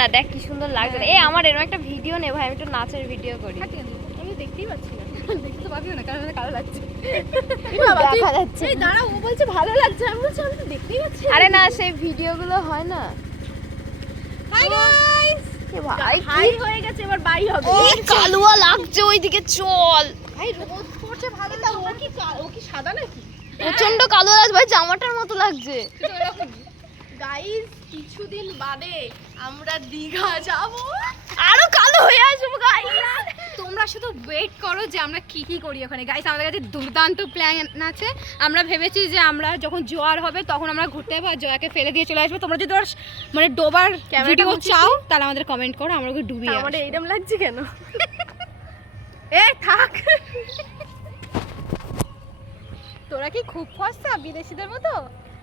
না দেখ কি সুন্দর লাগছে। এই আমার এরকম একটা ভিডিও নে ভাই, আমি একটু নাচের ভিডিও করি। আমি দেখতেই পাচ্ছি না, দেখতে পাবিও না কারণ আমার কালো লাগছে। দেখা যাচ্ছে। এই দাঁড়া, ও বলছে ভালো লাগছে, আমি বলছি আমি তো দেখতেই পাচ্ছি। আরে না, সেই ভিডিওগুলো হয় না। হাই গাইস, এ ভাই হাই হয়ে গেছে, এবার বাই হবে। ও কালুয়া লাগছে, ওইদিকে চল। ভাই রোদ পড়ছে ভালো, ও কি সাদা নাকি? প্রচন্ড কালো লাগছে ভাই, জামাটার মতো লাগছে। গাইস কিছুদিন বাদে আমরা দীঘা যাব, আরো কালো হয়ে আসবো গাইস। তোমরা শুধু ওয়েট করো যে আমরা কি কি করি ওখানে। গাইস আমাদের কাছে দুর্দান্ত প্ল্যান আছে। আমরা ভেবেছি যে আমরা যখন জোয়ার হবে তখন আমরা ঘুরতে যাবো আর জয়াকে ফেলে দিয়ে চলে আসবো। তোমরা যদি ওর মানে ডোবার ভিডিও চাও তাহলে আমাদের কমেন্ট করো, আমরা ওকে ডুবিয়ে আমাদের এইরকম লাগছে কেন? এ থাক, তোরা কি খুব ফর্সা বিদেশিদের মতো?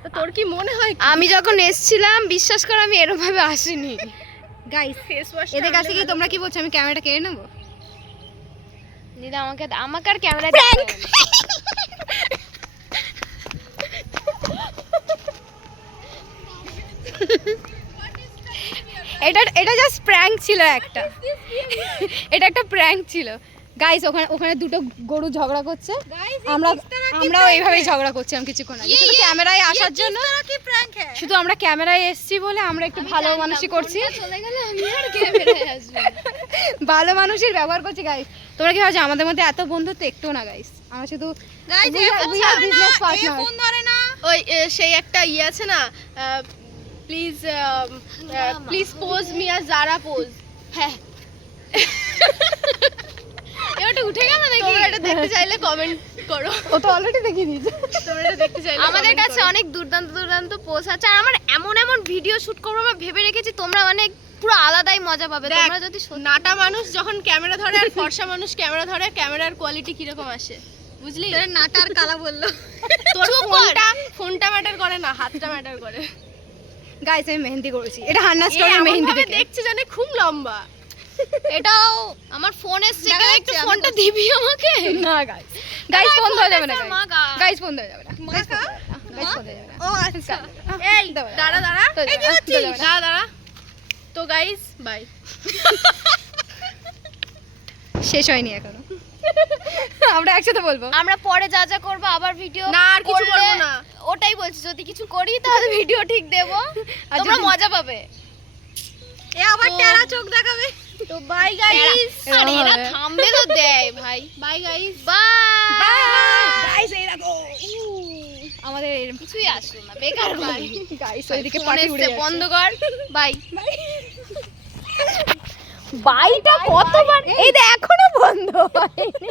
তো তোর কি মনে হয়? আমি যখন এসেছিলাম বিশ্বাস করো আমি এরকম ভাবে আসিনি। গাইস এদের কাছে কি তোমরা কি বলছো আমি ক্যামেরাটা কেড়ে নেবো? দিদা আমাকে আর ক্যামেরা এটা জাস্ট প্র্যাঙ্ক ছিল একটা। এটা একটা প্র্যাঙ্ক ছিল। গাইস ওখানে দুটো গরু ঝগড়া করছে, আমরাও এইভাবেই ঝগড়া করছিলাম কিছুক্ষণ আগে শুধু ক্যামেরায় আসার জন্য। শুধু আমরা ক্যামেরায় এসেছি বলে আমরা একটু ভালো মানুষই করছি, চলে গেলে আমি আর ক্যামেরায় আসবো। ভালো মানুষের ব্যবহার করছি। গাইস তোমরা কি ভাবছো আমাদের মধ্যে এত বন্ধুত্ব? একটু না গাইস, আমরা শুধু ওই সেই একটা ইয়ে আছে না, প্লিজ প্লিজ পোজ মি আর জারা পোজ। হ্যাঁ এটা উঠে গেল নাকি? তোমরা এটা দেখতে চাইলে কমেন্ট করো। ও তো অলরেডি দেখিয়ে দিয়েছে। তোমরা এটা দেখতে চাইলে আমাদের কাছে অনেক দুর্দান্ত পোজ আছে। আর আমার এমন ভিডিও শুট করবো আমরা ভেবে রেখেছি, তোমরা অনেক পুরো আলাদাই মজা পাবে। তোমরা যদি নাটা মানুষ যখন ক্যামেরা ধরে আর ফর্সা মানুষ ক্যামেরা ধরে, ক্যামেরার কোয়ালিটি কিরকম আসে বুঝলি? নাটা আর কালা বললো। তোর ফোনটা ম্যাটার করে না, হাতটা ম্যাটার করে। গাইস আমি মেহেন্দি করেছি, এটা হান্না স্টোরের মেহেন্দি থেকে। দেখছি জানে খুব লম্বা। এটাও আমার ফোন এসছে, কেন একটু ফোনটা দিবি আমাকে? না গাইস ফোন ধরে যাবে না, গাইস ফোন ধরে যাবে না, ও আচ্ছা। এই দাঁড়া এই কি হচ্ছিস? দাঁড়া তো গাইস বাই। শেষ হয়নি এখনো, আমরা একসাথে বলবো। আমরা পরে যা করবো আবার ভিডিও না আর কিছু করব না, ওটাই বলছি। যদি কিছু করি তাহলে ভিডিও ঠিক দেব, তোমরা মজা পাবে। এ আবার টেরা চোখ দেখাবে। তো বাই গাইস। আরে এরা থামবে তো দেয় ভাই। বাই গাইস, বাই গাইস এই দেখো আমাদের কিছুই আসলো না, বেকার ভাই। গাইস ওইদিকে পার্টি উড়ে যাচ্ছে। বন্ধ কর, বাই। বাইটা কতবার, এই দেখ এখনো বন্ধ হয়নি।